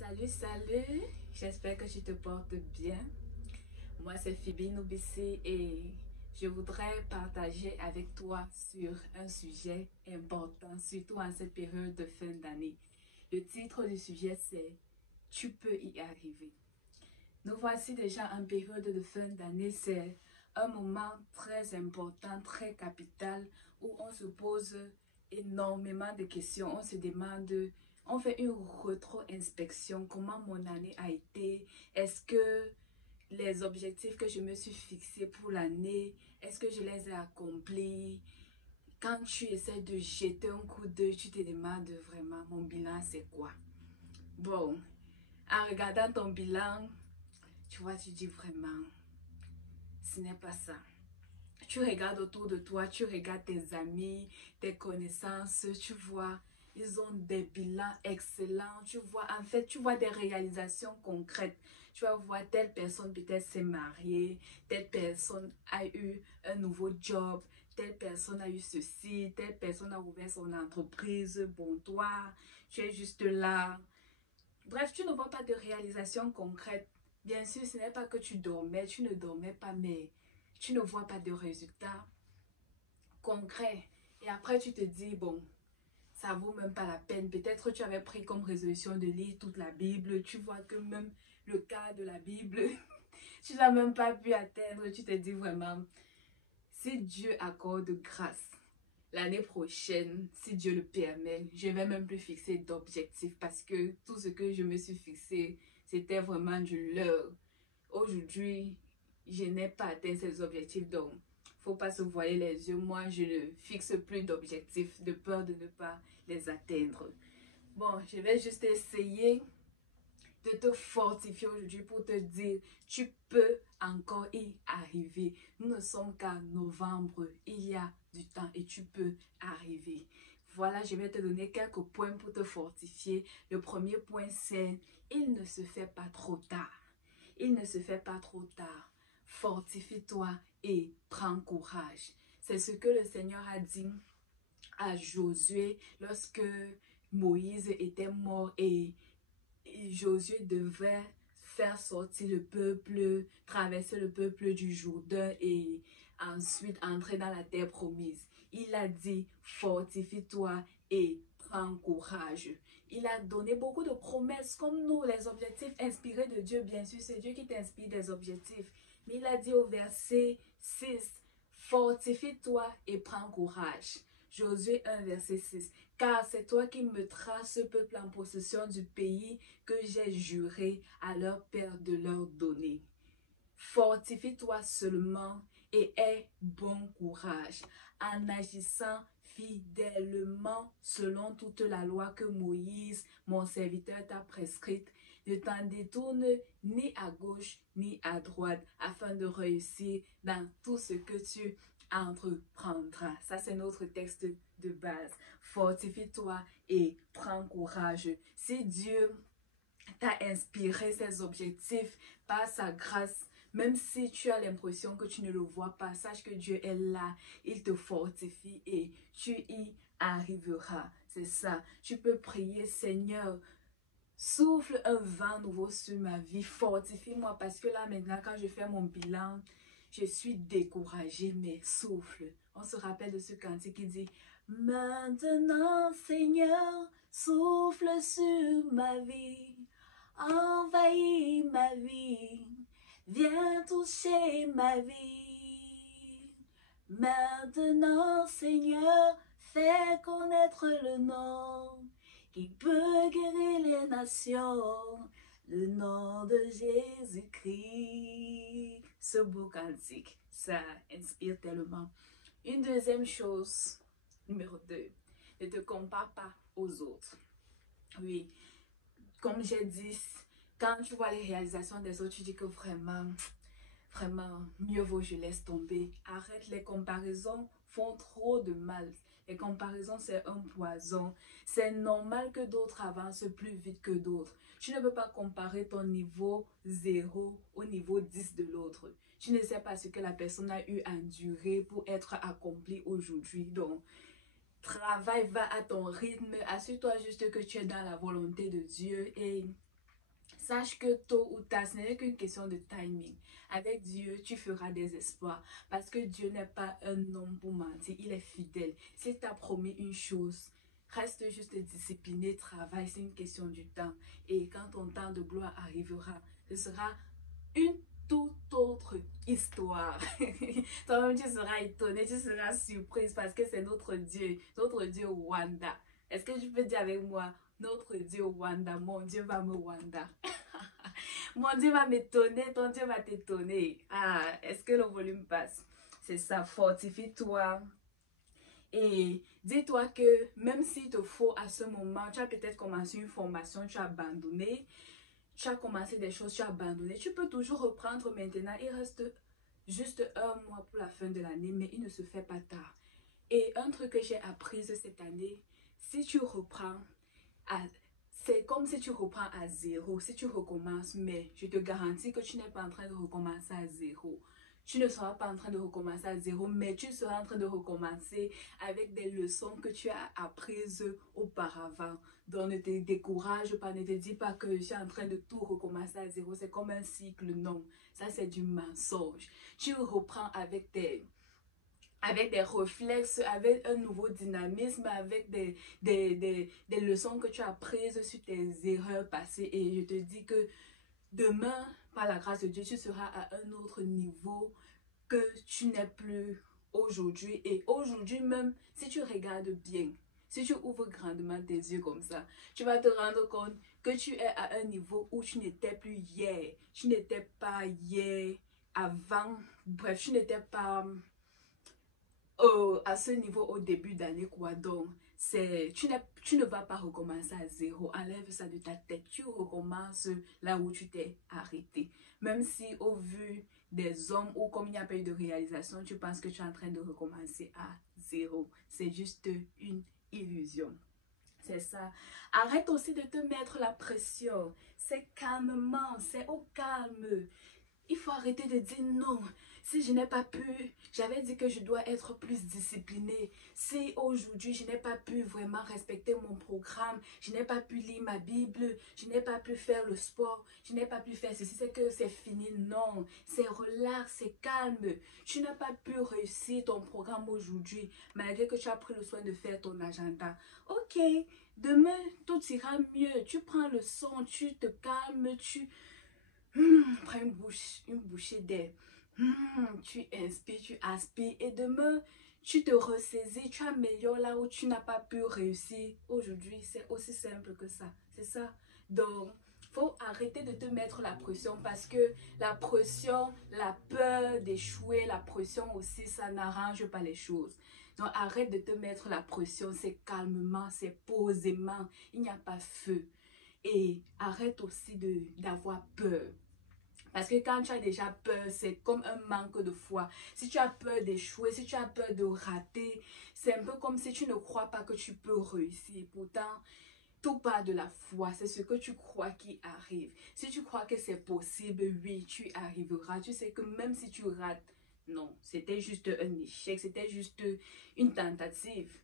Salut, salut, j'espère que tu te portes bien. Moi, c'est Phoebe Noubissi et je voudrais partager avec toi sur un sujet important, surtout en cette période de fin d'année. Le titre du sujet, c'est Tu peux y arriver. Nous voici déjà en période de fin d'année. C'est un moment très important, très capital, où on se pose énormément de questions. On se demande, on fait une rétro-inspection. Comment mon année a été? Est-ce que les objectifs que je me suis fixés pour l'année, est-ce que je les ai accomplis? Quand tu essaies de jeter un coup d'œil, tu te demandes vraiment, mon bilan, c'est quoi? Bon, en regardant ton bilan, tu vois, tu dis vraiment, ce n'est pas ça. Tu regardes autour de toi, tu regardes tes amis, tes connaissances, tu vois, ils ont des bilans excellents, tu vois, en fait, tu vois des réalisations concrètes. Tu vas voir telle personne peut-être s'est mariée, telle personne a eu un nouveau job, telle personne a eu ceci, telle personne a ouvert son entreprise. Bon, toi, tu es juste là. Bref, tu ne vois pas de réalisation concrète. Bien sûr, ce n'est pas que tu dormais, tu ne dormais pas, mais tu ne vois pas de résultats concrets. Et après, tu te dis, bon, ça vaut même pas la peine. Peut-être tu avais pris comme résolution de lire toute la Bible. Tu vois que même le cas de la Bible, tu n'as même pas pu atteindre. Tu te dis vraiment, si Dieu accorde grâce, l'année prochaine, si Dieu le permet, je vais même plus fixer d'objectifs parce que tout ce que je me suis fixé, c'était vraiment du leurre. Aujourd'hui, je n'ai pas atteint ces objectifs, donc faut pas se voiler les yeux. Moi, je ne fixe plus d'objectifs de peur de ne pas les atteindre. Bon, je vais juste essayer de te fortifier aujourd'hui pour te dire, tu peux encore y arriver. Nous ne sommes qu'à novembre, il y a du temps et tu peux arriver. Voilà, je vais te donner quelques points pour te fortifier. Le premier point, c'est, il ne se fait pas trop tard. Il ne se fait pas trop tard. Fortifie-toi et prends courage. C'est ce que le Seigneur a dit à Josué lorsque Moïse était mort et Josué devait faire sortir le peuple, traverser le peuple du Jourdain et ensuite entrer dans la terre promise. Il a dit, fortifie-toi et prends courage. Il a donné beaucoup de promesses comme nous, les objectifs inspirés de Dieu, bien sûr, c'est Dieu qui t'inspire des objectifs. Mais il a dit au verset 6, fortifie-toi et prends courage. Josué 1, verset 6. Car c'est toi qui mettras ce peuple en possession du pays que j'ai juré à leur père de leur donner. Fortifie-toi seulement et aie bon courage en agissant fidèlement selon toute la loi que Moïse, mon serviteur, t'a prescrite. Ne t'en détourne ni à gauche ni à droite afin de réussir dans tout ce que tu entreprendras. Ça, c'est notre texte de base. Fortifie-toi et prends courage. Si Dieu t'a inspiré ces objectifs par sa grâce, même si tu as l'impression que tu ne le vois pas, sache que Dieu est là, il te fortifie et tu y arriveras. C'est ça. Tu peux prier, Seigneur, souffle un vent nouveau sur ma vie, fortifie-moi parce que là maintenant quand je fais mon bilan, je suis découragée, mais souffle. On se rappelle de ce cantique qui dit, maintenant Seigneur, souffle sur ma vie, envahis ma vie, viens toucher ma vie. Maintenant Seigneur, fais connaître le nom qui peut guérir les nations, le nom de Jésus-Christ. Ce beau cantique, ça inspire tellement. Une deuxième chose, numéro 2, ne te compare pas aux autres. Oui, comme j'ai dit, quand tu vois les réalisations des autres, tu dis que vraiment, mieux vaut je laisse tomber. Arrête, les comparaisons font trop de mal. Les comparaisons, c'est un poison. C'est normal que d'autres avancent plus vite que d'autres. Tu ne peux pas comparer ton niveau 0 au niveau 10 de l'autre. Tu ne sais pas ce que la personne a eu à endurer pour être accompli aujourd'hui. Donc, travaille, va à ton rythme. Assure-toi juste que tu es dans la volonté de Dieu et Sache que tôt ou tard, ce n'est qu'une question de timing. Avec Dieu, tu feras des espoirs. Parce que Dieu n'est pas un homme pour mentir, il est fidèle. S'il t'a promis une chose, reste juste discipliné, travaille, c'est une question du temps. Et quand ton temps de gloire arrivera, ce sera une toute autre histoire. Toi-même, tu seras étonné, tu seras surprise parce que c'est notre Dieu Wanda. Est-ce que tu peux dire avec moi, notre Dieu Wanda, mon Dieu va me Wanda. Mon Dieu va m'étonner, ton Dieu va t'étonner. Ah, est-ce que le volume passe? C'est ça, fortifie-toi. Et dis-toi que même s'il te faut à ce moment, tu as peut-être commencé une formation, tu as abandonné, tu as commencé des choses, tu as abandonné. Tu peux toujours reprendre maintenant. Il reste juste un mois pour la fin de l'année, mais il ne se fait pas tard. Et un truc que j'ai appris cette année, si tu reprends, c'est comme si tu reprends à zéro, si tu recommences, mais je te garantis que tu n'es pas en train de recommencer à zéro. Tu ne seras pas en train de recommencer à zéro, mais tu seras en train de recommencer avec des leçons que tu as apprises auparavant. Donc ne te décourage pas, ne te dis pas que je suis en train de tout recommencer à zéro. C'est comme un cycle, non. Ça, c'est du mensonge. Tu reprends avec des réflexes, avec un nouveau dynamisme, avec des leçons que tu as prises sur tes erreurs passées. Et je te dis que demain, par la grâce de Dieu, tu seras à un autre niveau que tu n'es plus aujourd'hui. Et aujourd'hui même, si tu regardes bien, si tu ouvres grandement tes yeux comme ça, tu vas te rendre compte que tu es à un niveau où tu n'étais plus hier. Tu n'étais pas hier, avant. Bref, tu n'étais pas à ce niveau au début d'année, quoi. Donc, tu ne vas pas recommencer à zéro. Enlève ça de ta tête. Tu recommences là où tu t'es arrêté. Même si au vu des hommes ou comme il n'y a pas eu de réalisation, tu penses que tu es en train de recommencer à zéro. C'est juste une illusion. C'est ça. Arrête aussi de te mettre la pression. C'est calmement, c'est au calme. Il faut arrêter de dire non. Si je n'ai pas pu, j'avais dit que je dois être plus disciplinée. Si aujourd'hui je n'ai pas pu vraiment respecter mon programme, je n'ai pas pu lire ma Bible, je n'ai pas pu faire le sport, je n'ai pas pu faire ceci, c'est que c'est fini. Non, c'est relax, c'est calme. Tu n'as pas pu réussir ton programme aujourd'hui, malgré que tu as pris le soin de faire ton agenda. Ok, demain tout ira mieux. Tu prends le son, tu te calmes, prends une bouchée d'air. Tu inspires, tu aspires et demain, tu te ressaisis, tu améliores là où tu n'as pas pu réussir. Aujourd'hui, c'est aussi simple que ça. C'est ça. Donc, faut arrêter de te mettre la pression parce que la pression, la peur d'échouer, la pression aussi, ça n'arrange pas les choses. Donc, arrête de te mettre la pression. C'est calmement, c'est posément. Il n'y a pas feu. Et arrête aussi d'avoir peur. Parce que quand tu as déjà peur, c'est comme un manque de foi. Si tu as peur d'échouer, si tu as peur de rater, c'est un peu comme si tu ne crois pas que tu peux réussir. Pourtant, tout part de la foi. C'est ce que tu crois qui arrive. Si tu crois que c'est possible, oui, tu arriveras. Tu sais que même si tu rates, non, c'était juste un échec, c'était juste une tentative.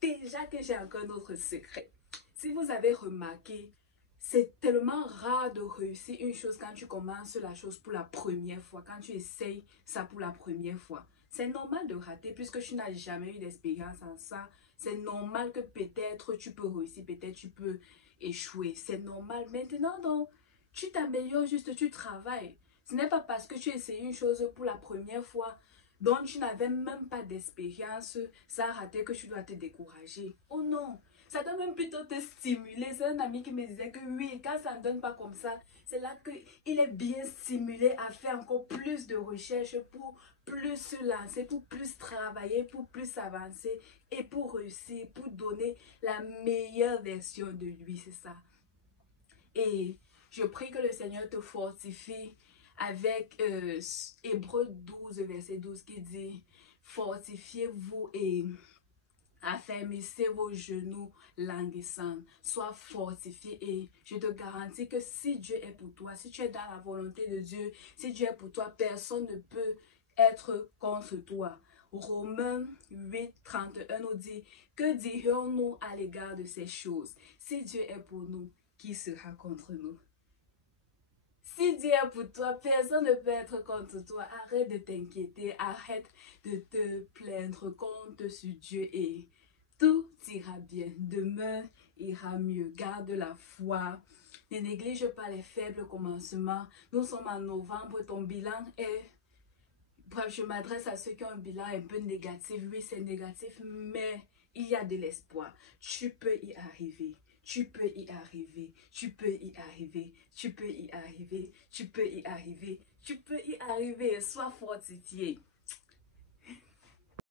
Déjà que j'ai encore un autre secret. Si vous avez remarqué, c'est tellement rare de réussir une chose quand tu commences la chose pour la première fois, quand tu essayes ça pour la première fois. C'est normal de rater puisque tu n'as jamais eu d'expérience en ça. C'est normal que peut-être tu peux réussir, peut-être tu peux échouer. C'est normal. Maintenant, donc, tu t'améliores juste, tu travailles. Ce n'est pas parce que tu essayes une chose pour la première fois dont tu n'avais même pas d'expérience, ça a raté que tu dois te décourager. Oh non! Ça doit même plutôt te stimuler. C'est un ami qui me disait que oui, quand ça ne donne pas comme ça, c'est là qu'il est bien stimulé à faire encore plus de recherches pour plus se lancer, pour plus travailler, pour plus avancer et pour réussir, pour donner la meilleure version de lui, c'est ça. Et je prie que le Seigneur te fortifie avec Hébreux 12, verset 12 qui dit « Fortifiez-vous et affermissez vos genoux languissants, sois fortifié et je te garantis que si Dieu est pour toi, si tu es dans la volonté de Dieu, si Dieu est pour toi, personne ne peut être contre toi. » Romains 8, 31 nous dit « Que dirions-nous à l'égard de ces choses? Si Dieu est pour nous, qui sera contre nous? » Si Dieu est pour toi, personne ne peut être contre toi. Arrête de t'inquiéter, arrête de te plaindre, compte sur Dieu et tout ira bien. Demain ira mieux. Garde la foi. Ne néglige pas les faibles commencements. Nous sommes en novembre, ton bilan est... Bref, je m'adresse à ceux qui ont un bilan un peu négatif. Oui, c'est négatif, mais il y a de l'espoir. Tu peux y arriver. Tu peux y arriver. Tu peux y arriver. Tu peux y arriver. Tu peux y arriver. Tu peux y arriver. Sois fortifié.